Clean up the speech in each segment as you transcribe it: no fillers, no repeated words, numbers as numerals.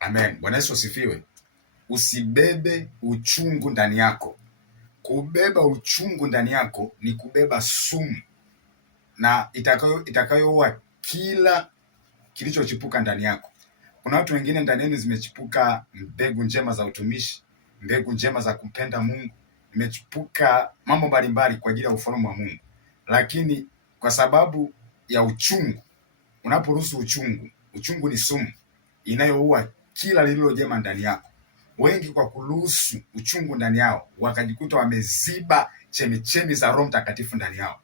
Amen. Bwana Yesu asifiwe. Usibebe uchungu ndani yako. Kubeba uchungu ndani yako ni kubeba sumu na itakayoua kila kilichochipuka ndani yako. Kuna watu wengine ndani yenu zimechipuka mbegu njema za utumishi, mbegu njema za kumpenda Mungu, imechipuka mambo mbalimbali kwa ajili ya ufalme wa Mungu, lakini kwa sababu ya uchungu, unaporuhusu uchungu ni sumu inayoua kila lililo jema ndani yako. Wengi kwa kuruhusu uchungu ndani yao wakajikuta wameziba chemichemi za Roho Mtakatifu ndani yao.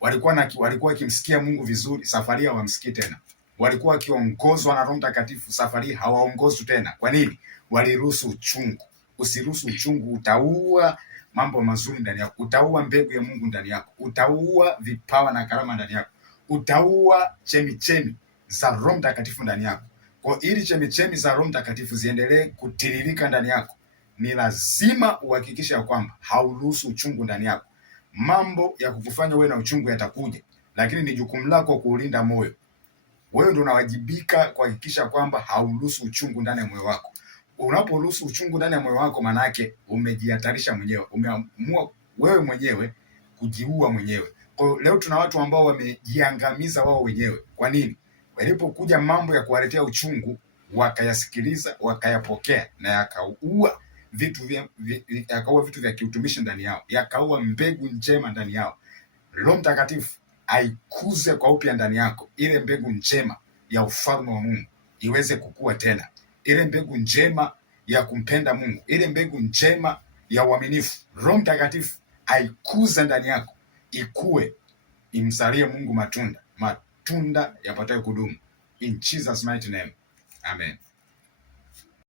Walikuwa wakimsikia Mungu vizuri, safari hawamsikii tena. Walikuwa wakiongozwa na Roho Mtakatifu, safari hawaongozwi tena. Kwa nini? Waliruhusu uchungu. Usiruhusu uchungu, utaua mambo mazuri ndani yako, utaua mbegu ya Mungu ndani yako, utaua vipawa na karama ndani yako, utaua chemichemi za Roho Mtakatifu ndani yako. Kwa ili chemichemi za Roho Mtakatifu ziendelee kutiririka ndani yako, ni lazima uhakikishe ya kwamba hauruhusu uchungu ndani yako. Mambo ya kukufanya uwe na uchungu yatakuja, lakini ni jukumu lako kuulinda moyo. Wewe ndio unawajibika kuhakikisha kwamba hauruhusu uchungu ndani ya moyo wako. Unaporuhusu uchungu ndani ya moyo wako, maana yake umejihatarisha mwenyewe, umeamua wewe mwenyewe kujiua mwenyewe. Kwa hiyo leo tuna watu ambao wamejiangamiza wao wenyewe. Kwa nini? Walipokuja mambo ya kuwaletea uchungu, wakayasikiliza, wakayapokea, na yakaua vitu vya kiutumishi ndani yao, yakaua mbegu njema ndani yao. Roho Mtakatifu aikuze kwa upya ndani yako ile mbegu njema ya ufalme wa Mungu iweze kukua tena, ile mbegu njema ya kumpenda Mungu, ile mbegu njema ya uaminifu. Roho Mtakatifu aikuze ndani yako, ikue, imzalie Mungu matunda yapatayo kudumu. In Jesus mighty name. Amen.